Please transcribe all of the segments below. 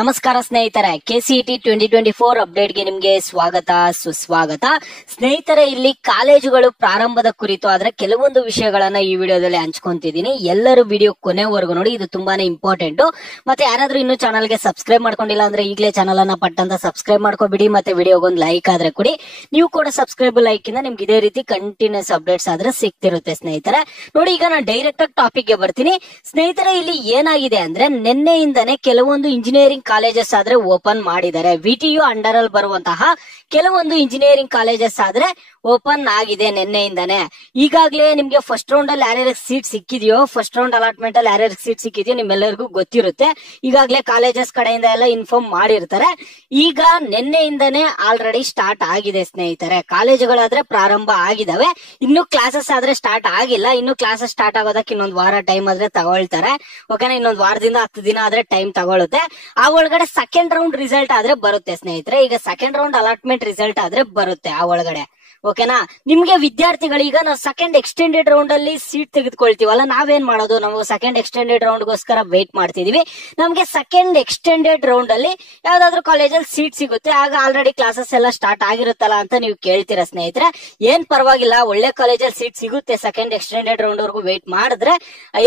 ನಮಸ್ಕಾರ ಸ್ನೇಹಿತರೆ, KCET 2024 ಅಪ್ಡೇಟ್ಗೆ ನಿಮ್ಗೆ ಸ್ವಾಗತ ಸುಸ್ವಾಗತ. ಸ್ನೇಹಿತರೆ, ಇಲ್ಲಿ ಕಾಲೇಜುಗಳು ಪ್ರಾರಂಭದ ಕುರಿತು ಆದ್ರೆ ಕೆಲವೊಂದು ವಿಷಯಗಳನ್ನ ಈ ವಿಡಿಯೋದಲ್ಲಿ ಹಂಚ್ಕೊಂತಿದ್ದೀನಿ. ಎಲ್ಲರೂ ವಿಡಿಯೋ ಕೊನೆವರೆಗೂ ನೋಡಿ, ಇದು ತುಂಬಾನೇ ಇಂಪಾರ್ಟೆಂಟ್. ಮತ್ತೆ ಯಾರಾದ್ರೂ ಇನ್ನೂ ಚಾನಲ್ಗೆ ಸಬ್ಸ್ಕ್ರೈಬ್ ಮಾಡ್ಕೊಂಡಿಲ್ಲ ಅಂದ್ರೆ ಈಗಲೇ ಚಾನಲ್ ಅನ್ನ ಪಟ್ಟಂತ ಸಬ್ಸ್ಕ್ರೈಬ್ ಮಾಡ್ಕೊಬಿಡಿ. ಮತ್ತೆ ವಿಡಿಯೋಗೊಂದು ಲೈಕ್ ಆದ್ರೆ ಕೊಡಿ. ನೀವು ಕೂಡ ಸಬ್ಸ್ಕ್ರೈಬ್ ಲೈಕ್ ಇಂದ ನಿಮ್ಗೆ ಇದೇ ರೀತಿ ಕಂಟಿನ್ಯೂಸ್ ಅಪ್ಡೇಟ್ಸ್ ಆದ್ರೆ ಸಿಗ್ತಿರುತ್ತೆ ಸ್ನೇಹಿತರೆ. ನೋಡಿ, ಈಗ ನಾನು ಡೈರೆಕ್ಟ್ ಆಗಿ ಟಾಪಿಕ್ ಗೆ ಬರ್ತೀನಿ. ಸ್ನೇಹಿತರೆ, ಇಲ್ಲಿ ಏನಾಗಿದೆ ಅಂದ್ರೆ ನಿನ್ನೆಯಿಂದನೇ ಕೆಲವೊಂದು ಇಂಜಿನಿಯರಿಂಗ್ ಕಾಲೇಜಸ್ ಆದ್ರೆ ಓಪನ್ ಮಾಡಿದ್ದಾರೆ. VTU ಅಂಡರ್ ಅಲ್ಲಿ ಬರುವಂತಹ ಕೆಲವೊಂದು ಇಂಜಿನಿಯರಿಂಗ್ ಕಾಲೇಜಸ್ ಆದ್ರೆ ಓಪನ್ ಆಗಿದೆ ನಿನ್ನೆಯಿಂದಾನೆ. ಈಗಾಗಲೇ ನಿಮ್ಗೆ ಫಸ್ಟ್ ರೌಂಡ್ ಅಲ್ಲಿ ಯಾರ್ಯಾರಿಗೆ ಸೀಟ್ ಸಿಕ್ಕಿದೆಯೋ, ಫಸ್ಟ್ ರೌಂಡ್ ಅಲಾಟ್ಮೆಂಟ್ ಅಲ್ಲಿ ಯಾರ್ಯಾರಿಗೆ ಸೀಟ್ ಸಿಕ್ಕಿದೆಯೋ ನಿಮ್ಮೆಲ್ಲರಿಗೂ ಗೊತ್ತಿರುತ್ತೆ. ಈಗಾಗಲೇ ಕಾಲೇಜಸ್ ಕಡೆಯಿಂದ ಎಲ್ಲ ಇನ್ಫಾರ್ಮ್ ಮಾಡಿರ್ತಾರೆ. ಈಗ ನಿನ್ನೆಯಿಂದಾನೆ ಆಲ್ರೆಡಿ ಸ್ಟಾರ್ಟ್ ಆಗಿದೆ ಸ್ನೇಹಿತರೆ. ಕಾಲೇಜುಗಳಾದ್ರೆ ಪ್ರಾರಂಭ ಆಗಿದಾವೆ, ಇನ್ನು ಕ್ಲಾಸಸ್ ಆದ್ರೆ ಸ್ಟಾರ್ಟ್ ಆಗಿಲ್ಲ. ಇನ್ನು ಕ್ಲಾಸಸ್ ಸ್ಟಾರ್ಟ್ ಆಗೋದಕ್ಕೆ ಇನ್ನೊಂದು ವಾರ ಟೈಮ್ ಆದ್ರೆ ತಗೊಳ್ತಾರೆ. ಓಕೆನಾ, ಇನ್ನೊಂದು ವಾರದಿಂದ 10 ದಿನ ಆದ್ರೆ ಟೈಮ್ ತಗೊಳುತ್ತೆ. ಆ ಒಳಗಡೆ ಸೆಕೆಂಡ್ ರೌಂಡ್ ರಿಸಲ್ಟ್ ಆದ್ರೆ ಬರುತ್ತೆ ಸ್ನೇಹಿತರೆ. ಈಗ ಸೆಕೆಂಡ್ ರೌಂಡ್ ಅಲಾಟ್ಮೆಂಟ್ ರಿಸಲ್ಟ್ ಆದ್ರೆ ಬರುತ್ತೆ ಆ ಒಳಗಡೆ. ಓಕೆನಾ, ನಿಮ್ಗೆ ವಿದ್ಯಾರ್ಥಿಗಳೀಗ ನಾವು ಸೆಕೆಂಡ್ ಎಕ್ಸ್ಟೆಂಡೆಡ್ ರೌಂಡ್ ಅಲ್ಲಿ ಸೀಟ್ ತೆಗೆದುಕೊಳ್ತೀವಲ್ಲ, ನಾವೇನ್ ಮಾಡೋದು, ನಾವು ಸೆಕೆಂಡ್ ಎಕ್ಸ್ಟೆಂಡೆಡ್ ರೌಂಡ್ ಗೋಸ್ಕರ ವೇಟ್ ಮಾಡ್ತಿದೀವಿ. ನಮ್ಗೆ ಸೆಕೆಂಡ್ ಎಕ್ಸ್ಟೆಂಡೆಡ್ ರೌಂಡ್ ಅಲ್ಲಿ ಯಾವ್ದಾದ್ರು ಕಾಲೇಜಲ್ಲಿ ಸೀಟ್ ಸಿಗುತ್ತೆ, ಆಗ ಆಲ್ರೆಡಿ ಕ್ಲಾಸಸ್ ಎಲ್ಲ ಸ್ಟಾರ್ಟ್ ಆಗಿರುತ್ತಲ್ಲ ಅಂತ ನೀವು ಕೇಳ್ತೀರಾ ಸ್ನೇಹಿತರೆ. ಏನ್ ಪರವಾಗಿಲ್ಲ, ಒಳ್ಳೆ ಕಾಲೇಜಲ್ಲಿ ಸೀಟ್ ಸಿಗುತ್ತೆ. ಸೆಕೆಂಡ್ ಎಕ್ಸ್ಟೆಂಡೆಡ್ ರೌಂಡ್ ವರ್ಗು ವೇಟ್ ಮಾಡಿದ್ರೆ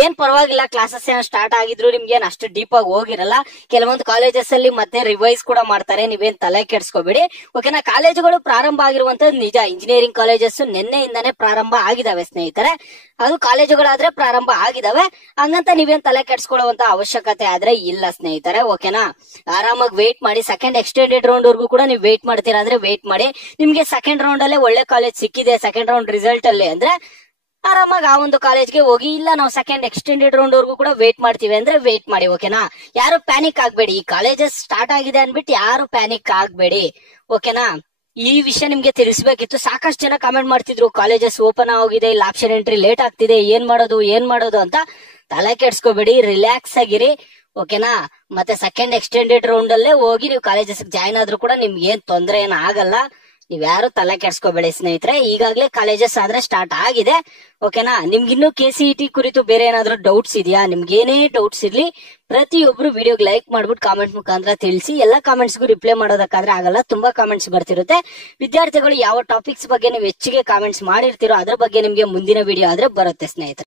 ಏನ್ ಪರವಾಗಿಲ್ಲ. ಕ್ಲಾಸಸ್ ಏನ್ ಸ್ಟಾರ್ಟ್ ಆಗಿದ್ರು ನಿಮ್ಗೆ ಅಷ್ಟು ಡೀಪ್ ಆಗಿ ಹೋಗಿರಲ್ಲ. ಕೆಲವೊಂದು ಕಾಲೇಜಸ್ ಅಲ್ಲಿ ಮತ್ತೆ ರಿವೈಸ್ ಕೂಡ ಮಾಡ್ತಾರೆ, ನೀವೇನ್ ತಲೆ ಕೆಡ್ಸ್ಕೊಬೇಡಿ. ಓಕೆನಾ, ಕಾಲೇಜುಗಳು ಪ್ರಾರಂಭ ಆಗಿರುವಂತದ್ದು ನಿಜ. ಇಂಜಿನಿಯರಿಂಗ್ ಕಾಲೇಜಸ್ ನಿನ್ನೆಯಿಂದಾನೇ ಪ್ರಾರಂಭ ಆಗಿದಾವೆ ಸ್ನೇಹಿತರೆ. ಅದು ಕಾಲೇಜುಗಳಾದ್ರೆ ಪ್ರಾರಂಭ ಆಗಿದಾವೆ, ಹಂಗಂತ ನೀವೇನ್ ತಲೆ ಕೆಡ್ಸ್ಕೊಳ್ಳುವಂತ ಅವಶ್ಯಕತೆ ಆದ್ರೆ ಇಲ್ಲ ಸ್ನೇಹಿತರೆ. ಓಕೆನಾ, ಆರಾಮಾಗಿ ವೇಟ್ ಮಾಡಿ. ಸೆಕೆಂಡ್ ಎಕ್ಸ್ಟೆಂಡೆಡ್ ರೌಂಡ್ ವರ್ಗೂ ಕೂಡ ನೀವು ವೇಟ್ ಮಾಡ್ತೀರಾ ಅಂದ್ರೆ ವೇಟ್ ಮಾಡಿ. ನಿಮ್ಗೆ ಸೆಕೆಂಡ್ ರೌಂಡ್ ಅಲ್ಲೇ ಒಳ್ಳೆ ಕಾಲೇಜ್ ಸಿಕ್ಕಿದೆ ಸೆಕೆಂಡ್ ರೌಂಡ್ ರಿಸಲ್ಟ್ ಅಲ್ಲಿ ಅಂದ್ರೆ ಆರಾಮಾಗಿ ಆ ಒಂದು ಕಾಲೇಜ್ಗೆ ಹೋಗಿ. ಇಲ್ಲ ನಾವು ಸೆಕೆಂಡ್ ಎಕ್ಸ್ಟೆಂಡೆಡ್ ರೌಂಡ್ ವರ್ಗೂ ಕೂಡ ವೇಟ್ ಮಾಡ್ತೀವಿ ಅಂದ್ರೆ ವೇಟ್ ಮಾಡಿ. ಓಕೆನಾ, ಯಾರು ಪ್ಯಾನಿಕ್ ಆಗ್ಬೇಡಿ. ಈ ಕಾಲೇಜಸ್ ಸ್ಟಾರ್ಟ್ ಆಗಿದೆ ಅನ್ಬಿಟ್ಟು ಯಾರು ಪ್ಯಾನಿಕ್ ಆಗ್ಬೇಡಿ. ಓಕೆನಾ, ಈ ವಿಷಯ ನಿಮ್ಗೆ ತಿಳಿಸ್ಬೇಕಿತ್ತು. ಸಾಕಷ್ಟು ಜನ ಕಾಮೆಂಟ್ ಮಾಡ್ತಿದ್ರು, ಕಾಲೇಜಸ್ ಓಪನ್ ಆಗಿದೆ, ಇಲ್ಲ ಆಪ್ಷನ್ ಎಂಟ್ರಿ ಲೇಟ್ ಆಗ್ತಿದೆ, ಏನ್ ಮಾಡೋದು ಅಂತ. ತಲೆ ಕೆಡ್ಸ್ಕೋಬೇಡಿ, ರಿಲ್ಯಾಕ್ಸ್ ಆಗಿರಿ. ಓಕೆನಾ, ಮತ್ತೆ ಸೆಕೆಂಡ್ ಎಕ್ಸ್ಟೆಂಡೆಡ್ ರೌಂಡ್ ಅಲ್ಲೇ ಹೋಗಿ ನೀವು ಕಾಲೇಜಸ್ ಜಾಯ್ನ್ ಆದ್ರೂ ಕೂಡ ನಿಮ್ಗೆ ಏನ್ ತೊಂದರೆ ಏನ್ ಆಗಲ್ಲ. ನೀವ್ ಯಾರು ತಲೆ ಕೆಡ್ಸ್ಕೋಬೇಡಿ ಸ್ನೇಹಿತರೆ. ಈಗಾಗಲೇ ಕಾಲೇಜಸ್ ಆದ್ರೆ ಸ್ಟಾರ್ಟ್ ಆಗಿದೆ. ಓಕೆನಾ, ನಿಮ್ಗಿನ್ನೂ KCET ಕುರಿತು ಬೇರೆ ಏನಾದ್ರು ಡೌಟ್ಸ್ ಇದೆಯಾ? ನಿಮ್ಗೆ ಏನೇ ಡೌಟ್ಸ್ ಇರ್ಲಿ ಪ್ರತಿಯೊಬ್ರು ವಿಡಿಯೋಗೆ ಲೈಕ್ ಮಾಡ್ಬಿಟ್ಟು ಕಾಮೆಂಟ್ ಮುಖಾಂತರ ತಿಳಿಸಿ. ಎಲ್ಲಾ ಕಾಮೆಂಟ್ಸ್ಗೂ ರಿಪ್ಲೈ ಮಾಡೋದಕ್ಕಾದ್ರೆ ಆಗಲ್ಲ, ತುಂಬಾ ಕಾಮೆಂಟ್ಸ್ ಬರ್ತಿರುತ್ತೆ. ವಿದ್ಯಾರ್ಥಿಗಳು ಯಾವ ಟಾಪಿಕ್ಸ್ ಬಗ್ಗೆ ನೀವು ಹೆಚ್ಚಿಗೆ ಕಾಮೆಂಟ್ಸ್ ಮಾಡಿರ್ತೀರೋ ಅದ್ರ ಬಗ್ಗೆ ನಿಮ್ಗೆ ಮುಂದಿನ ವಿಡಿಯೋ ಆದ್ರೆ ಬರುತ್ತೆ ಸ್ನೇಹಿತರೆ.